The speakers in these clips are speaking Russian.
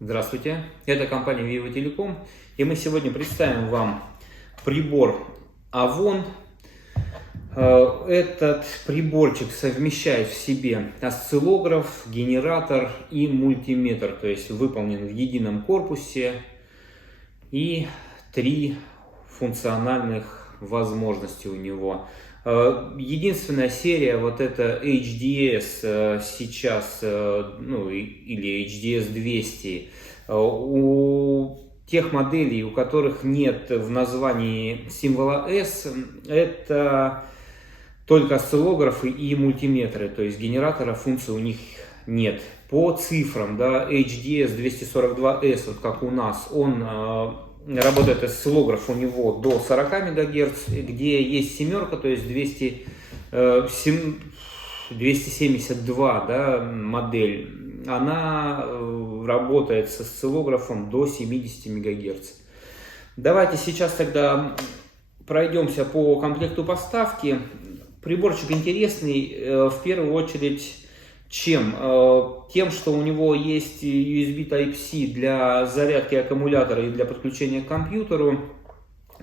Здравствуйте, это компания Vivo Telecom, и мы сегодня представим вам прибор Avon. Этот приборчик совмещает в себе осциллограф, генератор и мультиметр, то есть выполнен в едином корпусе, и 3 функциональных возможности у него. Единственная серия, вот это HDS сейчас, или HDS 200, у тех моделей, у которых нет в названии символа S, это только осциллографы и мультиметры, то есть генератора функции у них нет. По цифрам, да, HDS 242S, вот как у нас, он работает осциллограф у него до 40 МГц, где есть семерка, то есть 272, да, модель, она работает с осциллографом до 70 МГц. Давайте сейчас тогда пройдемся по комплекту поставки. Приборчик интересный в первую очередь чем? Тем, что у него есть USB Type-C для зарядки аккумулятора и для подключения к компьютеру.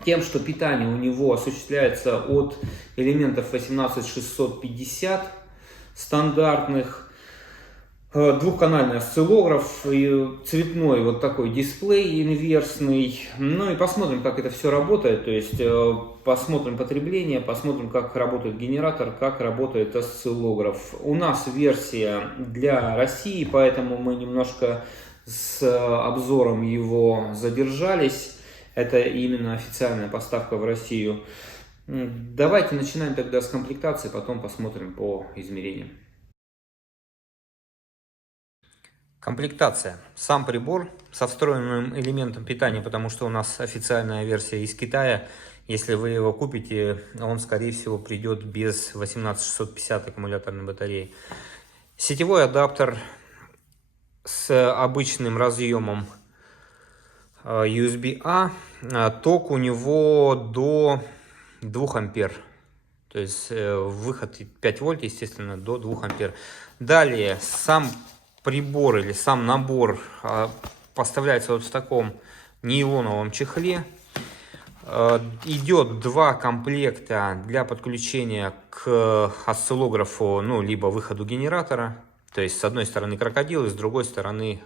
Тем, что питание у него осуществляется от элементов 18650 стандартных. Двухканальный осциллограф, цветной вот такой дисплей инверсный. Ну и посмотрим, как это все работает. То есть посмотрим потребление, посмотрим, как работает генератор, как работает осциллограф. У нас версия для России, поэтому мы немножко с обзором его задержались. Это именно официальная поставка в Россию. Давайте начинаем тогда с комплектации, потом посмотрим по измерениям. Комплектация. Сам прибор со встроенным элементом питания, потому что у нас официальная версия из Китая. Если вы его купите, он, скорее всего, придет без 18650 аккумуляторной батареи. Сетевой адаптер с обычным разъемом USB-A. Ток у него до 2 ампер. То есть выход 5 вольт, естественно, до 2 ампер. Далее, сам прибор или сам набор поставляется вот в таком нейлоновом чехле. Идет 2 комплекта для подключения к осциллографу, ну, либо выходу генератора. То есть с одной стороны крокодил и с другой стороны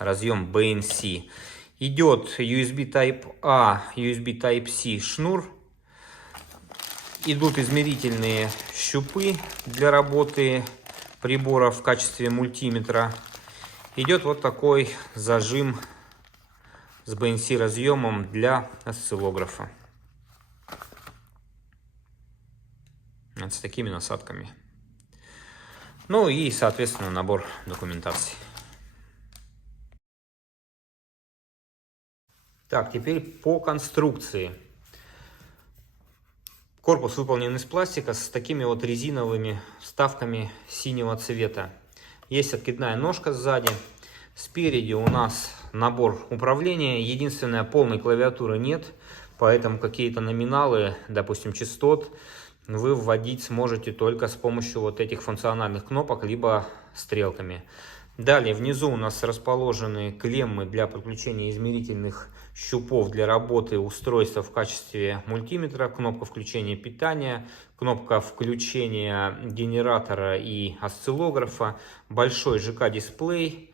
разъем BNC. Идет USB Type-A, USB Type-C шнур. Идут измерительные щупы для работы прибора в качестве мультиметра. Идет вот такой зажим с BNC разъемом для осциллографа. Вот с такими насадками. Ну и, соответственно, набор документации. Так, теперь по конструкции. Корпус выполнен из пластика с такими вот резиновыми вставками синего цвета. Есть откидная ножка сзади. Спереди у нас набор управления. Единственное, полной клавиатуры нет, поэтому какие-то номиналы, допустим, частот, вы вводить сможете только с помощью вот этих функциональных кнопок, либо стрелками. Далее внизу у нас расположены клеммы для подключения измерительных щупов для работы устройства в качестве мультиметра, кнопка включения питания, кнопка включения генератора и осциллографа, большой ЖК-дисплей.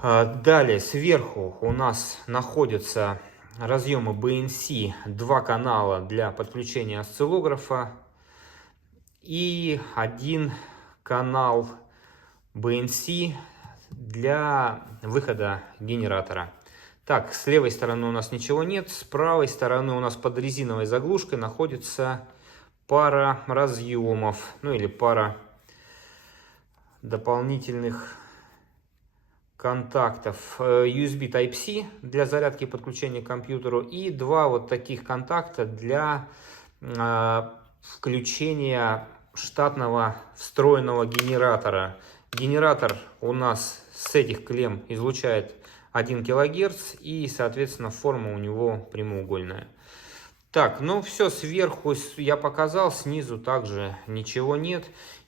Далее сверху у нас находятся разъемы BNC, 2 канала для подключения осциллографа и 1 канал BNC для выхода генератора. Так, с левой стороны у нас ничего нет, с правой стороны у нас под резиновой заглушкой находится пара разъемов, ну или пара дополнительных контактов. USB Type-C для зарядки и подключения к компьютеру и 2 вот таких контакта для включения штатного встроенного генератора. Генератор у нас с этих клемм излучает 1 кГц и, соответственно, форма у него прямоугольная. Так, ну все, сверху я показал, снизу также ничего нет.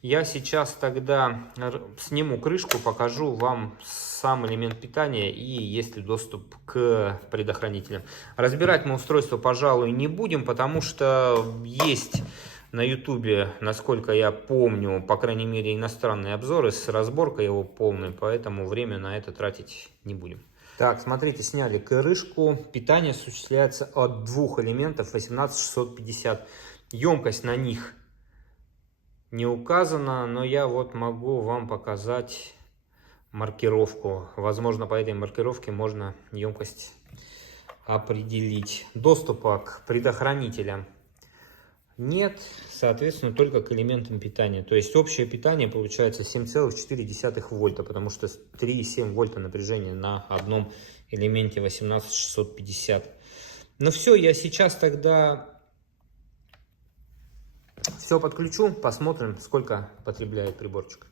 Я сейчас тогда сниму крышку, покажу вам сам элемент питания и есть ли доступ к предохранителям. Разбирать мы устройство, пожалуй, не будем, потому что есть на YouTube, насколько я помню, по крайней мере, иностранные обзоры с разборкой его полной, поэтому время на это тратить не будем. Так, смотрите, сняли крышку. Питание осуществляется от двух элементов 18650. Емкость на них не указана, но я вот могу вам показать маркировку. Возможно, по этой маркировке можно емкость определить. Доступа к предохранителям нет, соответственно, только к элементам питания. То есть общее питание получается 7,4 вольта, потому что 3,7 вольта напряжения на одном элементе 18650. Ну все, я сейчас тогда все подключу, посмотрим, сколько потребляет приборчик.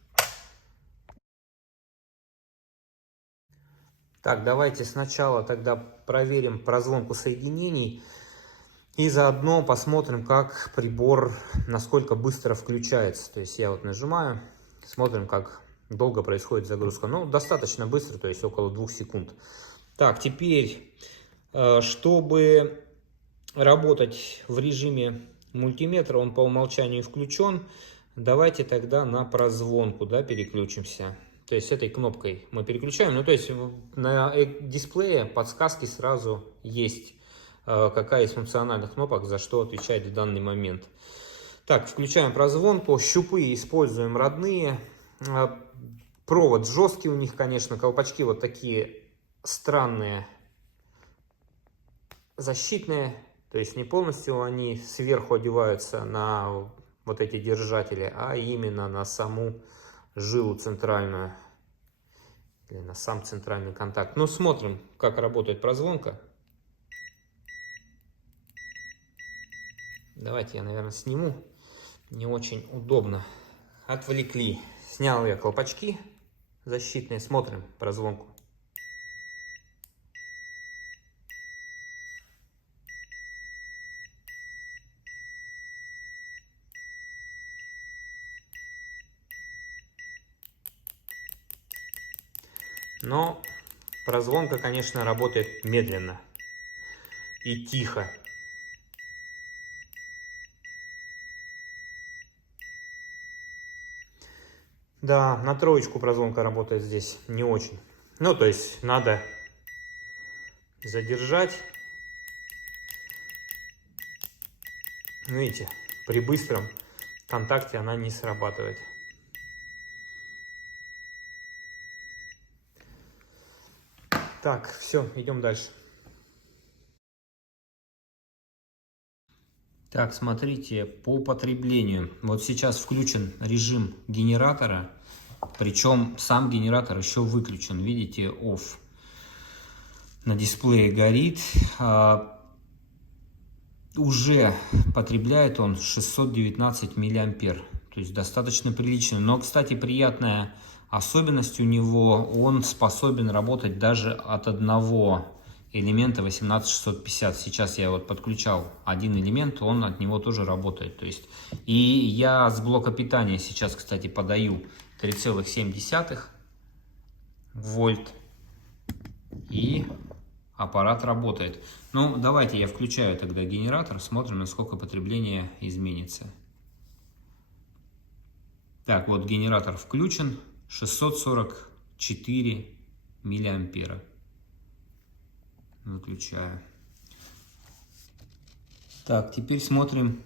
Так, давайте сначала тогда проверим прозвонку соединений. И заодно посмотрим, как прибор, насколько быстро включается. То есть я вот нажимаю, смотрим, как долго происходит загрузка. Ну, достаточно быстро, то есть около 2 секунд. Так, теперь, чтобы работать в режиме мультиметра, он по умолчанию включен. Давайте тогда на прозвонку, да, переключимся. То есть этой кнопкой мы переключаем. Ну, то есть на дисплее подсказки сразу есть, какая из функциональных кнопок за что отвечает в данный момент. Так, включаем прозвонку. Щупы используем родные. Провод жесткий у них, конечно. Колпачки вот такие странные, защитные. То есть не полностью они сверху одеваются на вот эти держатели, а именно на саму жилу центральную. Или на сам центральный контакт. Ну, смотрим, как работает прозвонка. Давайте я, наверное, сниму. Не очень удобно. Отвлекли. Снял я колпачки защитные. Смотрим прозвонку. Но прозвонка, конечно, работает медленно и тихо. Да, на троечку прозвонка работает здесь не очень. Ну, то есть надо задержать. Видите, при быстром контакте она не срабатывает. Так, все, идем дальше. Так, смотрите, по потреблению. Вот сейчас включен режим генератора, причем сам генератор еще выключен. Видите, off. На дисплее горит. Уже потребляет он 619 миллиампер. То есть достаточно прилично. Но, кстати, приятная особенность у него, он способен работать даже от одного элемента 18650. Сейчас я вот подключал один элемент, он от него тоже работает. То есть, и я с блока питания сейчас, кстати, подаю 3,7 вольт. И аппарат работает. Ну, давайте я включаю тогда генератор, смотрим, насколько потребление изменится. Так, вот генератор включен, 644 миллиампера. Выключаю. Так, теперь смотрим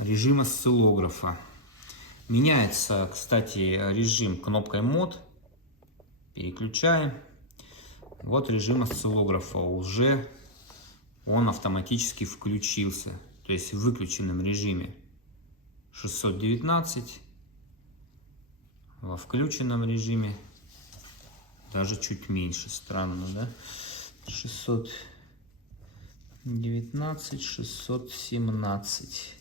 режим осциллографа. Меняется, кстати, режим кнопкой мод. Переключаем. Вот режим осциллографа. Уже он автоматически включился. То есть в выключенном режиме 619. Во включенном режиме даже чуть меньше. Странно, да? 619, 617.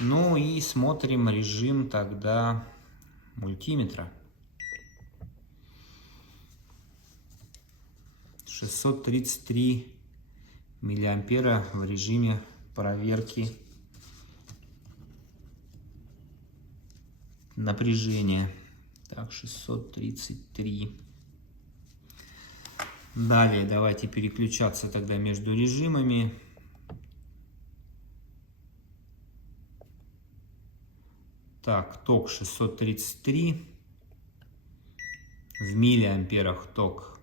Ну и смотрим режим тогда мультиметра. 633 миллиампера в режиме проверки напряжение. Так, 633. Далее давайте переключаться тогда между режимами. Так, ток 633. В миллиамперах ток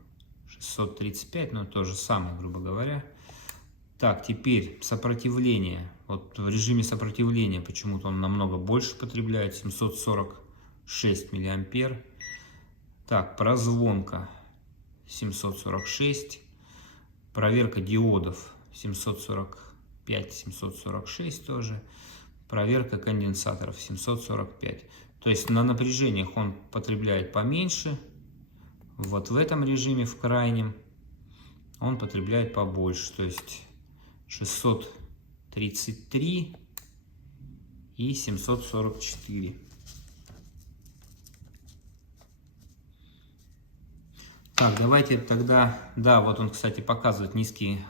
635, но то же самое, грубо говоря. Так, теперь сопротивление. Вот в режиме сопротивления почему-то он намного больше потребляет, 746 миллиампер. Так, прозвонка 746. Проверка диодов 745-746 тоже. Проверка конденсаторов 745. То есть на напряжениях он потребляет поменьше. Вот в этом режиме, в крайнем, он потребляет побольше. То есть 633 и 744. Так, давайте тогда... Да, вот он, кстати, показывает низкий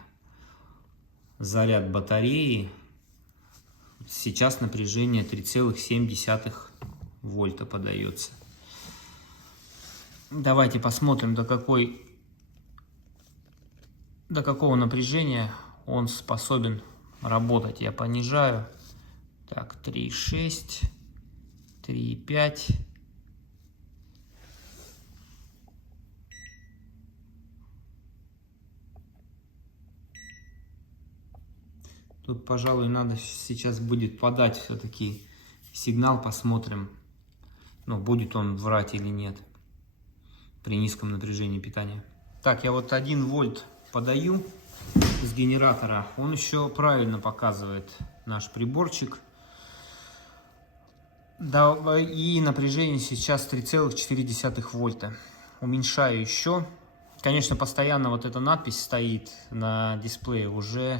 заряд батареи. Сейчас напряжение 3,7 вольта подается. Давайте посмотрим, до какого напряжения он способен работать. Я понижаю. Так, 3,6, 3,5. Тут, пожалуй, надо сейчас будет подать все-таки сигнал, посмотрим, ну, будет он врать или нет при низком напряжении питания. Так, я вот 1 вольт подаю с генератора. Он еще правильно показывает наш приборчик. Да, и напряжение сейчас 3,4 вольта. Уменьшаю еще. Конечно, постоянно вот эта надпись стоит на дисплее, уже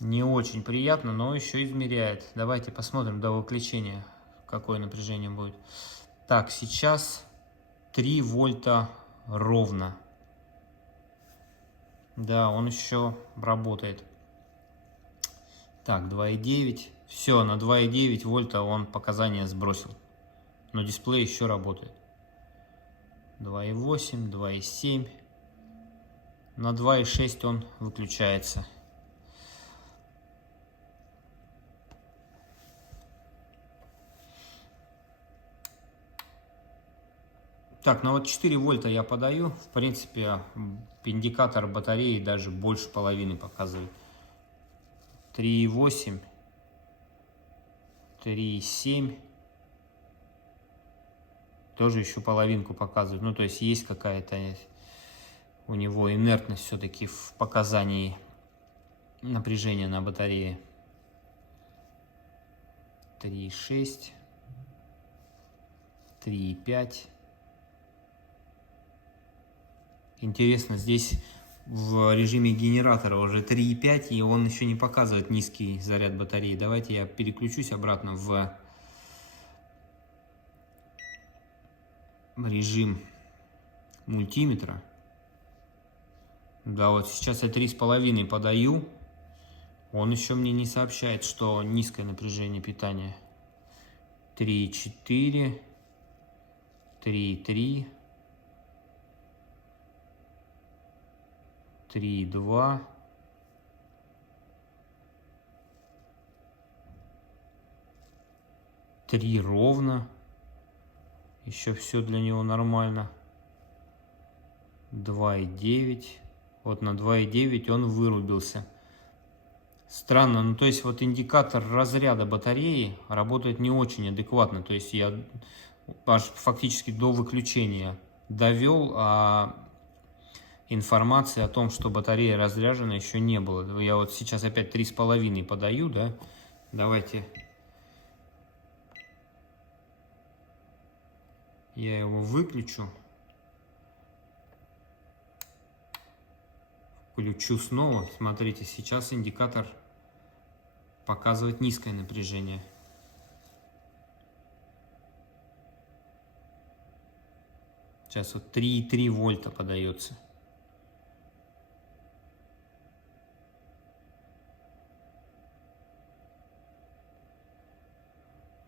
не очень приятно, но еще измеряет. Давайте посмотрим до выключения, какое напряжение будет. Так, сейчас 3 вольта ровно. Да, он еще работает. Так, 2,9. Все, на 2,9 вольта он показания сбросил. Но дисплей еще работает. 2,8, 2,7. На 2,6 он выключается. Так, ну вот 4 вольта я подаю. В принципе, индикатор батареи даже больше половины показывает. 3,8, 3,7. Тоже еще половинку показывает. Ну, то есть есть какая-то у него инертность все-таки в показании напряжения на батарее. 3,6, 3,5. Интересно, здесь в режиме генератора уже 3,5, и он еще не показывает низкий заряд батареи. Давайте я переключусь обратно в режим мультиметра. Да, вот сейчас я 3,5 подаю. Он еще мне не сообщает, что низкое напряжение питания. 3,4, 3,3. 3,2. 3 ровно. Еще все для него нормально. 2,9. Вот на 2,9 он вырубился. Странно, ну то есть вот индикатор разряда батареи работает не очень адекватно. То есть я аж фактически до выключения довел, а информации о том, что батарея разряжена, еще не было. Я вот сейчас опять 3,5 подаю, да. Давайте я его выключу. Включу снова. Смотрите, сейчас индикатор показывает низкое напряжение. Сейчас вот 3,3 вольта подается.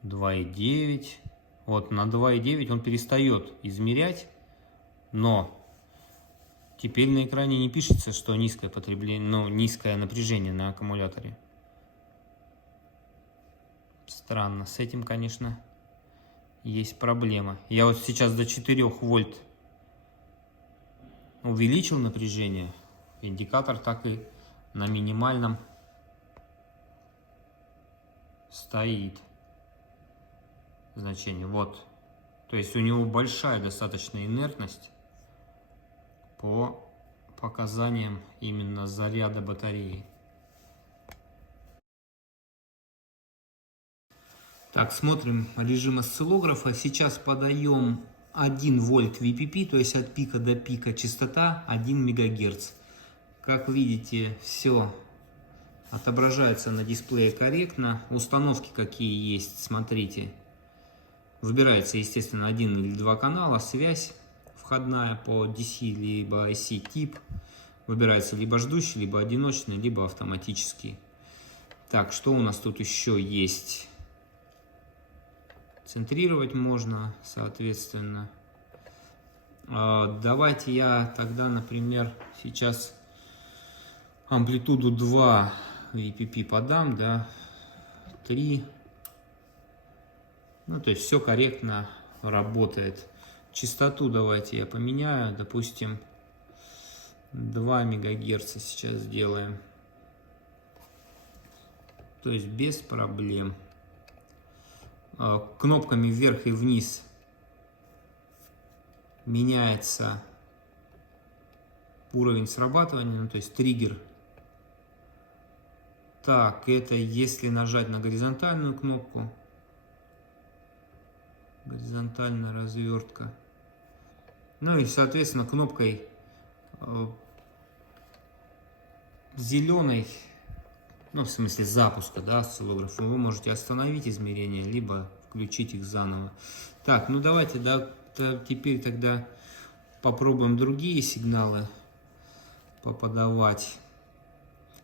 2,9. Вот на 2,9 он перестает измерять, но теперь на экране не пишется, что низкое потребление, ну, низкое напряжение на аккумуляторе. Странно, с этим, конечно, есть проблема. Я вот сейчас до 4 вольт увеличил напряжение, индикатор так и на минимальном стоит значение. Вот, то есть у него большая достаточно инертность по показаниям именно заряда батареи. Так, смотрим режим осциллографа. Сейчас подаем 1 вольт VPP, то есть от пика до пика, частота 1 МГц. Как видите, все отображается на дисплее корректно. Установки какие есть, смотрите. Выбирается, естественно, 1 или 2 канала, связь входная по DC либо IC тип. Выбирается либо ждущий, либо одиночный, либо автоматический. Так, что у нас тут еще есть? Центрировать можно, соответственно. Давайте я тогда, например, сейчас амплитуду 2 VPP подам, да, 3. Ну, то есть все корректно работает. Частоту давайте я поменяю, допустим, 2 МГц сейчас сделаем. То есть без проблем. Кнопками вверх и вниз меняется уровень срабатывания, ну, то есть триггер. Так, это если нажать на горизонтальную кнопку, горизонтальная развертка. Ну и, соответственно, кнопкой зеленой, ну, в смысле запуска, да, осциллографа, вы можете остановить измерения, либо включить их заново. Так, ну давайте, да, теперь тогда попробуем другие сигналы поподавать.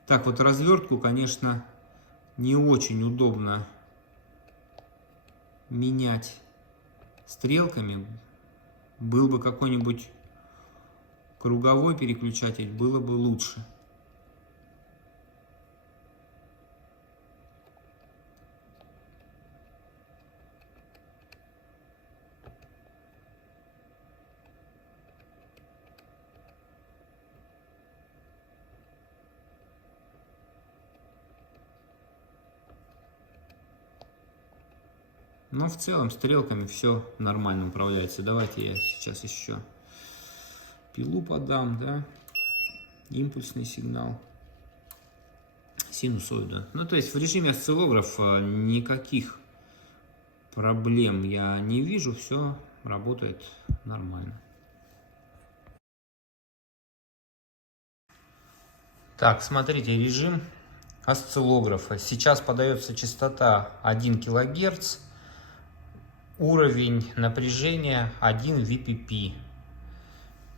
Так, вот развертку, конечно, не очень удобно менять стрелками. Был бы какой-нибудь круговой переключатель, было бы лучше. Но в целом стрелками все нормально управляется. Давайте я сейчас еще пилу подам, да, импульсный сигнал, синусоида. Ну, то есть в режиме осциллографа никаких проблем я не вижу, все работает нормально. Так, смотрите, режим осциллографа. Сейчас подается частота 1 кГц. Уровень напряжения 1 VPP.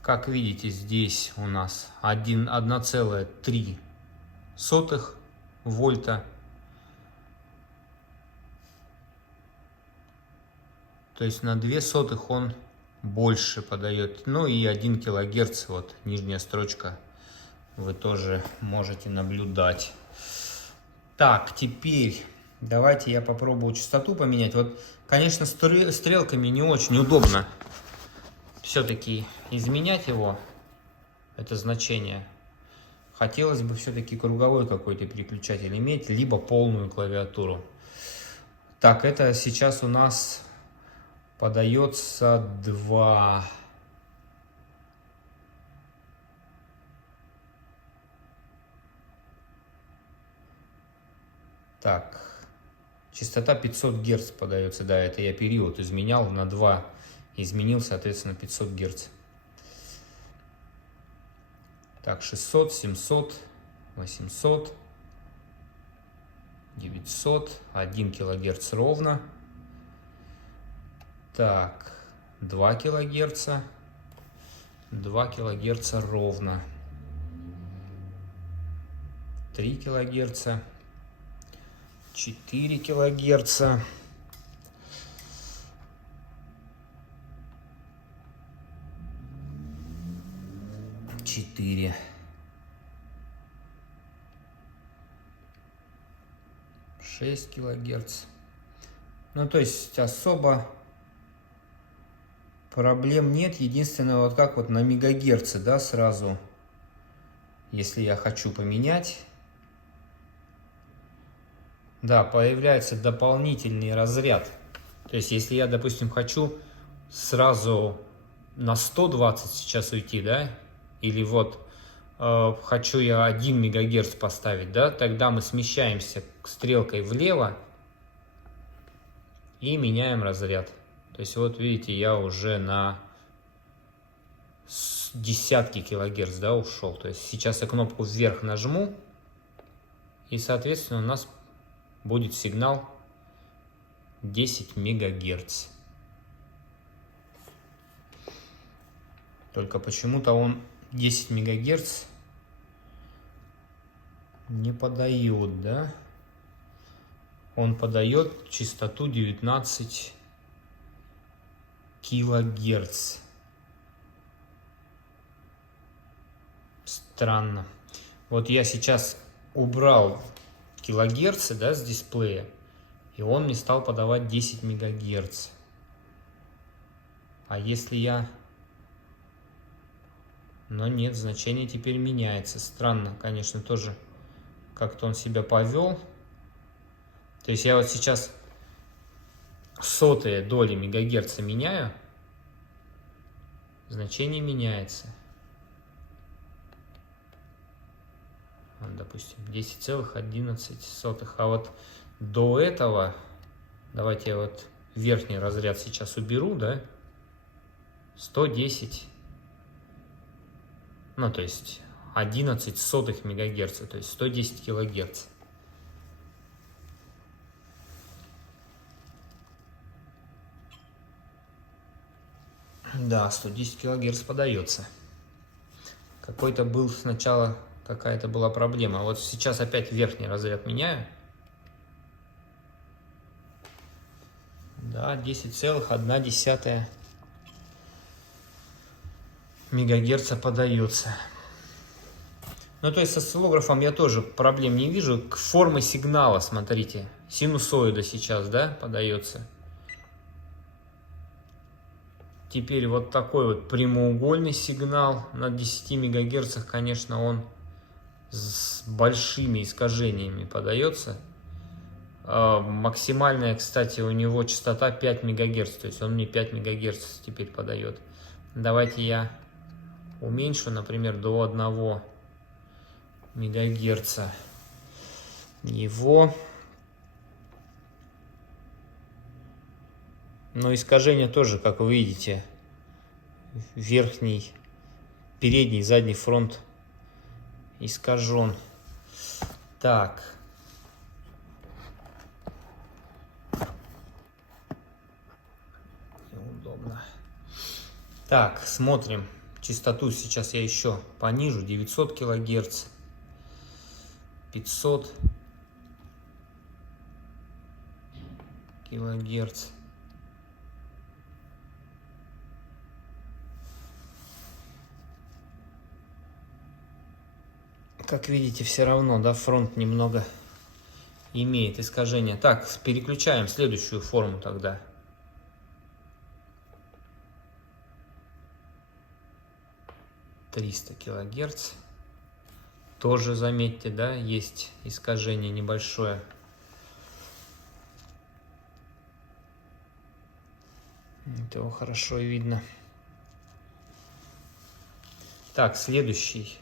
Как видите, здесь у нас 1,3 вольта. То есть на 0,02 он больше подает. Ну и 1 кГц, вот нижняя строчка, вы тоже можете наблюдать. Так, теперь давайте я попробую частоту поменять. Вот, конечно, стрелками не очень удобно все-таки изменять его, это значение. Хотелось бы все-таки круговой какой-то переключатель иметь, либо полную клавиатуру. Так, это сейчас у нас подается 2. Так, частота 500 Гц подается, да, это я период изменял, на 2 изменил, соответственно, 500 Гц. Так, 600, 700, 800, 900, 1 кГц ровно. Так, 2 кГц, 2 кГц ровно, 3 кГц, 4 кГц, 4. 6 килогерц. Ну, то есть особо проблем нет. Единственное, вот как вот на мегагерцы, да, сразу, если я хочу поменять, да, появляется дополнительный разряд. То есть, если я, допустим, хочу сразу на 120 сейчас уйти, да, или вот хочу я 1 мегагерц поставить, да, тогда мы смещаемся стрелкой влево и меняем разряд. То есть, вот видите, я уже на десятки килогерц, да, ушел. То есть, сейчас я кнопку вверх нажму, и, соответственно, у нас будет сигнал 10 мегагерц. Только почему-то он 10 мегагерц не подает, да? Он подает частоту 19 килогерц. Странно. Вот я сейчас убрал килогерцы, да, с дисплея, и он мне стал подавать 10 мегагерц. А если я... Но нет, значение теперь меняется. Странно, конечно, тоже как-то он себя повел. То есть я вот сейчас сотые доли мегагерца меняю, значение меняется. Допустим, 10,11. А вот до этого, давайте я вот верхний разряд сейчас уберу, да, 110, ну, то есть 11 сотых мегагерца, то есть 110 килогерц. Да, 110 килогерц подается. Какой-то был сначала, какая-то была проблема. Вот сейчас опять верхний разряд меняю. Да, 10,1 мегагерца подается. Ну, то есть с осциллографом я тоже проблем не вижу. К форме сигнала, смотрите, синусоида сейчас, да, подается. Теперь вот такой вот прямоугольный сигнал на 10 мегагерцах, конечно, он с большими искажениями подается. Максимальная, кстати, у него частота 5 мегагерц, то есть он мне 5 мегагерц теперь подает. Давайте я уменьшу, например, до 1 мегагерца его. Но искажение тоже, как вы видите, верхний, передний, задний фронт искажен. Так. Неудобно. Так, смотрим. Частоту сейчас я еще понижу. 900 килогерц. 500 килогерц. Как видите, все равно, да, фронт немного имеет искажение. Так, переключаем следующую форму тогда. «300 килогерц». Тоже, заметьте, да, есть искажение небольшое. Этого хорошо видно. Так, следующий.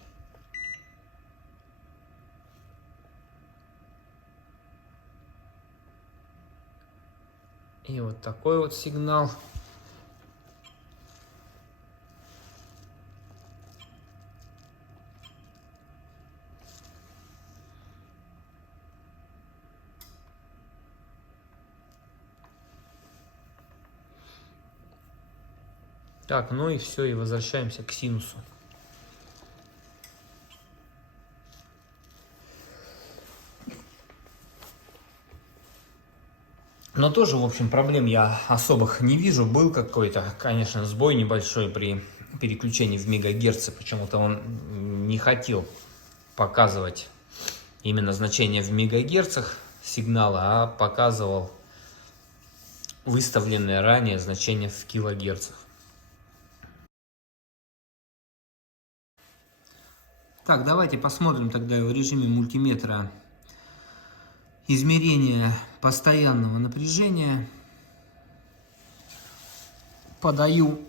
И вот такой вот сигнал. Так, ну и все, и возвращаемся к синусу. Но тоже, в общем, проблем я особых не вижу. Был какой-то, конечно, сбой небольшой при переключение в мегагерцы. Почему-то он не хотел показывать именно значение в мегагерцах сигнала, а показывал выставленное ранее значение в килогерцах. Так, давайте посмотрим тогда в режиме мультиметра измерение постоянного напряжения. Подаю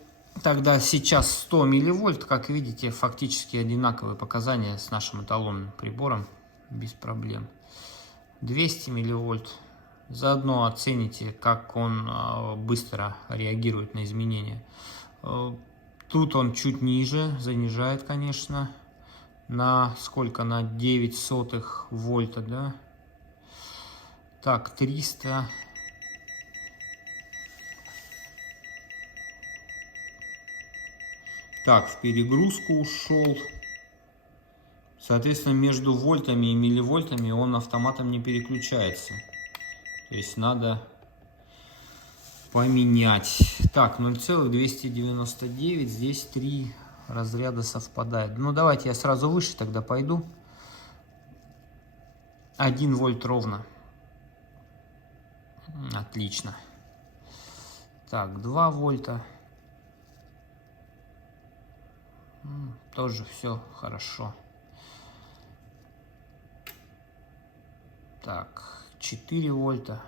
тогда сейчас 100 милливольт. Как видите, фактически одинаковые показания с нашим эталонным прибором. Без проблем. 200 милливольт. Заодно оцените, как он быстро реагирует на изменения. Тут он чуть ниже, занижает, конечно. На сколько? На 9 сотых вольта, да? Так, 300. Так, в перегрузку ушел. Соответственно, между вольтами и милливольтами он автоматом не переключается. То есть надо поменять. Так, 0,299. Здесь 3 разряда совпадает. Ну, давайте я сразу выше тогда пойду. 1 вольт ровно. Отлично. Так, 2 вольта. Тоже все хорошо. Так, 4 вольта.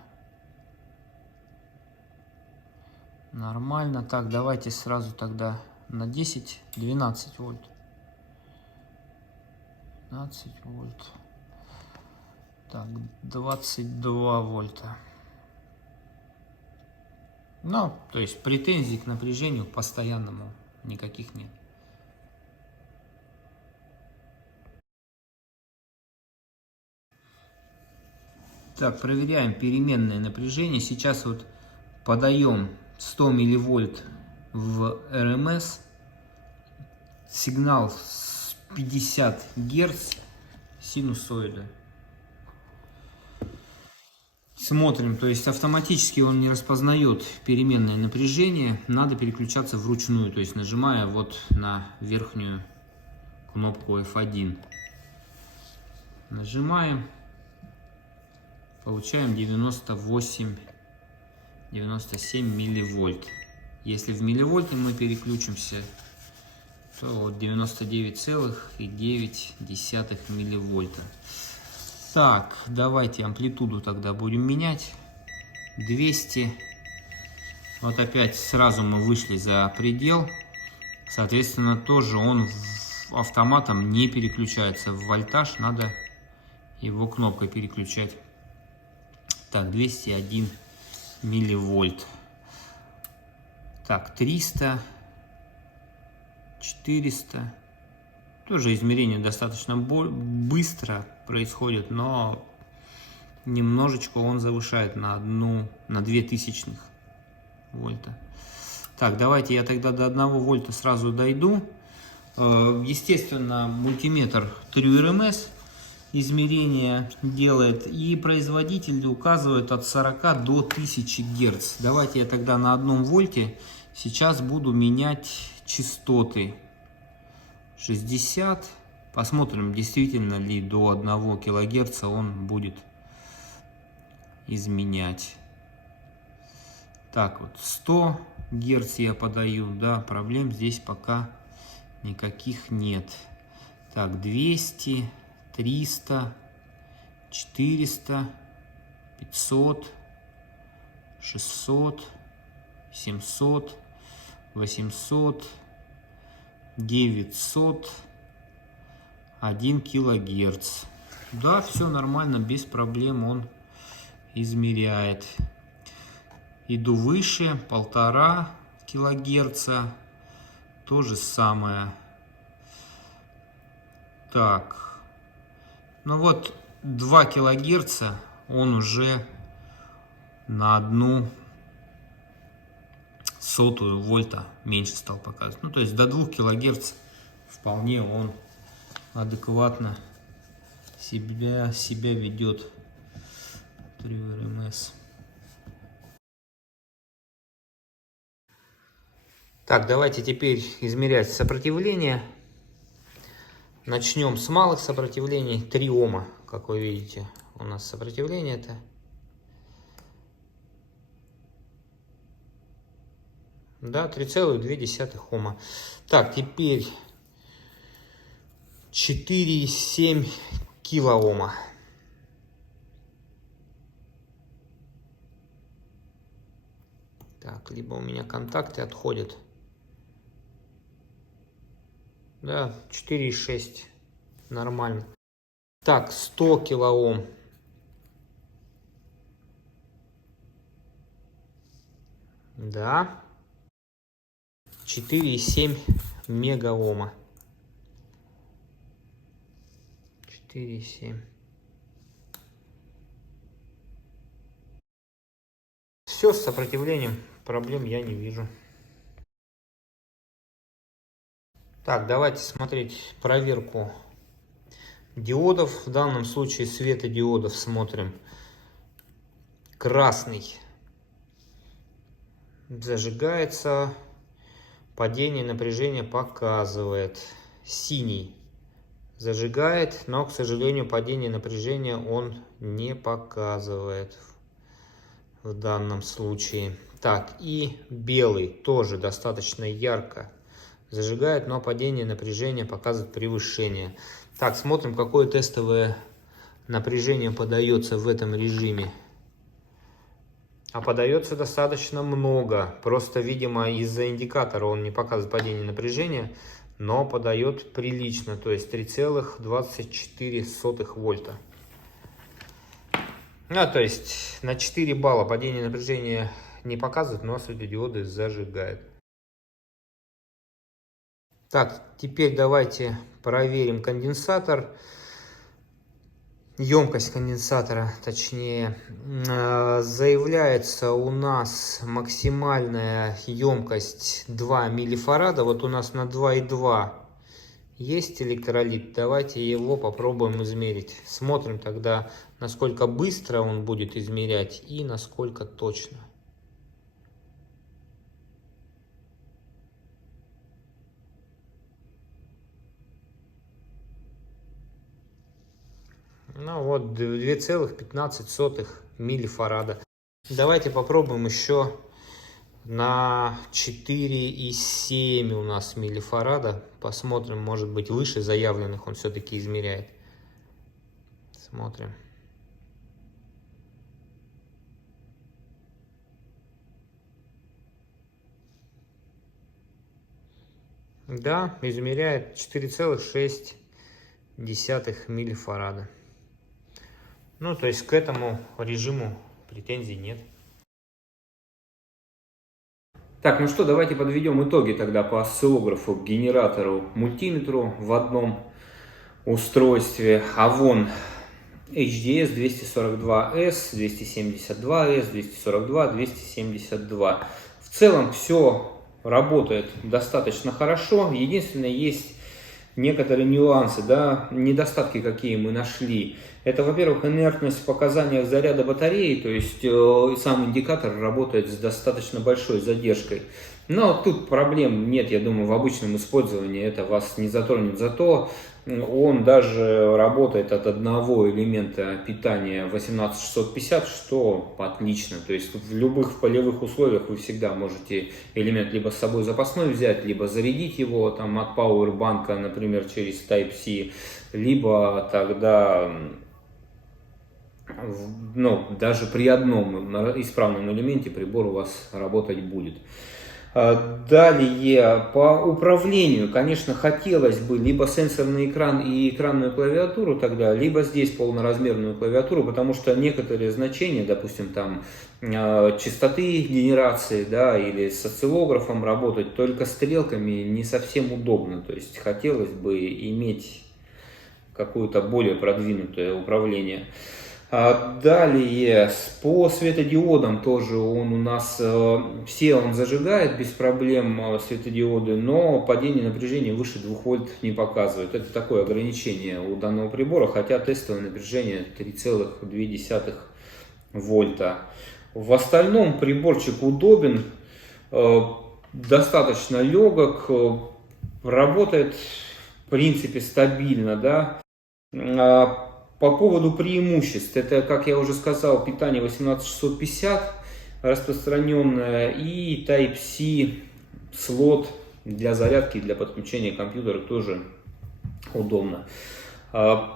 Нормально. Так, давайте сразу тогда на 10-12 вольт. 15 вольт. Так, 22 вольта. Ну, то есть претензий к напряжению постоянному никаких нет. Так, проверяем переменное напряжение. Сейчас вот подаем 100 милливольт в РМС. Сигнал с 50 Гц синусоида. Смотрим, то есть автоматически он не распознает переменное напряжение. Надо переключаться вручную, то есть нажимая вот на верхнюю кнопку F1. Нажимаем. Получаем 98-97 милливольт. Если в милливольты мы переключимся, то вот 99,9 милливольта. Так, давайте амплитуду тогда будем менять. 200. Вот опять сразу мы вышли за предел. Соответственно, тоже он автоматом не переключается в вольтаж. Надо его кнопкой переключать. Так, 201 милливольт. Так, 300, 400. Тоже измерение достаточно быстро происходит, но немножечко он завышает на 0,02 вольта. Так, давайте я тогда до 1 вольта сразу дойду. Естественно, мультиметр TrueRMS измерение делает, и производитель указывает от 40 до 1000 Гц. Давайте я тогда на 1 вольте сейчас буду менять частоты. 60. Посмотрим, действительно ли до 1 кГц он будет изменять. Так, вот 100 Гц я подаю, да, проблем здесь пока никаких нет. Так, 200, 300, 400, 500, 600, 700, 800, 900, 1 килогерц. Да, все нормально, без проблем он измеряет. Иду выше, 1,5 килогерца. То же самое. Так. Ну вот 2 килогерца он уже на 0,01 вольта меньше стал показывать. Ну, то есть до 2 килогерц вполне он адекватно себя ведет TrueRMS. Так, давайте теперь измерять сопротивление. Начнем с малых сопротивлений. 3 Ома, как вы видите, у нас сопротивление это. Да, 3,2 Ома. Так, теперь 4,7 килоома. Так, либо у меня контакты отходят. Да, 4,6. Нормально. Так, 100 килоом. Да. 4,7 мегаома. 4,7. Все, с сопротивлением проблем я не вижу. Так, давайте смотреть проверку диодов. В данном случае светодиодов смотрим. Красный зажигается, падение напряжения показывает. Синий зажигает, но, к сожалению, падение напряжения он не показывает в данном случае. Так, и белый тоже достаточно ярко зажигает, но падение напряжения показывает превышение. Так, смотрим, какое тестовое напряжение подается в этом режиме. А подается достаточно много. Просто, видимо, из-за индикатора он не показывает падение напряжения, но подает прилично, то есть 3,24 вольта. То есть на 4 балла падение напряжения не показывает, но светодиоды зажигает. Так, теперь давайте проверим конденсатор. Емкость конденсатора, точнее, заявляется у нас максимальная емкость 2 миллифарада. Вот у нас на 2,2 есть электролит. Давайте его попробуем измерить. Смотрим тогда, насколько быстро он будет измерять и насколько точно. Ну вот 2,15 миллифарада. Давайте попробуем еще на 4,7 у нас миллифарада. Посмотрим, может быть выше заявленных он все-таки измеряет. Смотрим. Да, измеряет 4,6 миллифарада. Ну, то есть к этому режиму претензий нет. Так, ну что, давайте подведем итоги тогда по осциллографу, генератору, мультиметру в одном устройстве. Avon HDS 242S, 272S, 242, 272. В целом все работает достаточно хорошо. Единственное, есть некоторые нюансы, да, недостатки, какие мы нашли. Это, во-первых, инертность в показаниях заряда батареи, то есть сам индикатор работает с достаточно большой задержкой. Но тут проблем нет, я думаю, в обычном использовании это вас не затронет. Зато он даже работает от одного элемента питания 18650, что отлично. То есть в любых полевых условиях вы всегда можете элемент либо с собой запасной взять, либо зарядить его там от пауэрбанка, например, через Type-C, либо тогда, даже при одном исправном элементе прибор у вас работать будет. Далее, по управлению, конечно, хотелось бы либо сенсорный экран и экранную клавиатуру тогда, либо здесь полноразмерную клавиатуру, потому что некоторые значения, допустим, там частоты генерации, да, или с осциллографом работать только стрелками не совсем удобно. То есть хотелось бы иметь какое-то более продвинутое управление. Далее, по светодиодам тоже он у нас, все он зажигает без проблем, светодиоды, но падение напряжения выше 2 вольт не показывает. Это такое ограничение у данного прибора, хотя тестовое напряжение 3,2 вольта. В остальном приборчик удобен. достаточно легок, работает в принципе стабильно, да. По поводу преимуществ, это, как я уже сказал, питание 18650 распространенное и Type-C слот для зарядки, для подключения компьютера тоже удобно. В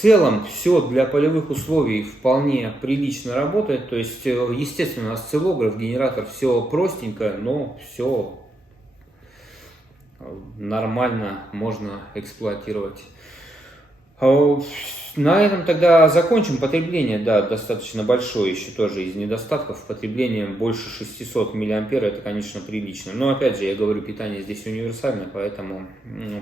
целом все для полевых условий вполне прилично работает, то есть естественно осциллограф, генератор, все простенько, но все нормально можно эксплуатировать. На этом тогда закончим. Потребление, да, достаточно большое, еще тоже из недостатков. Потребление больше 600 мА, это, конечно, прилично. Но, опять же, я говорю, питание здесь универсальное, поэтому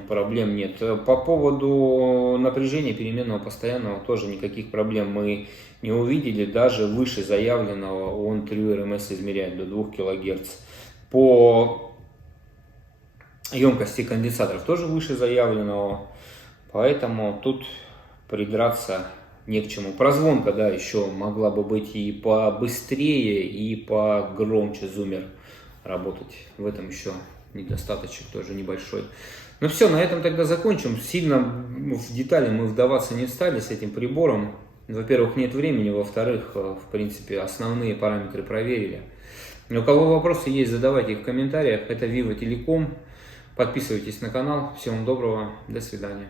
проблем нет. По поводу напряжения переменного постоянного тоже никаких проблем мы не увидели. Даже выше заявленного он 3 РМС измеряет до 2 кГц. По емкости конденсаторов тоже выше заявленного. Поэтому тут придраться не к чему. Прозвонка, да, еще могла бы быть и побыстрее, и погромче зуммер работать. В этом еще недостаточек тоже небольшой. Ну все, на этом тогда закончим. Сильно в детали мы вдаваться не стали с этим прибором. Во-первых, нет времени, во-вторых, в принципе, основные параметры проверили. У кого вопросы есть, задавайте их в комментариях. Это Vivo Telecom. Подписывайтесь на канал. Всего вам доброго. До свидания.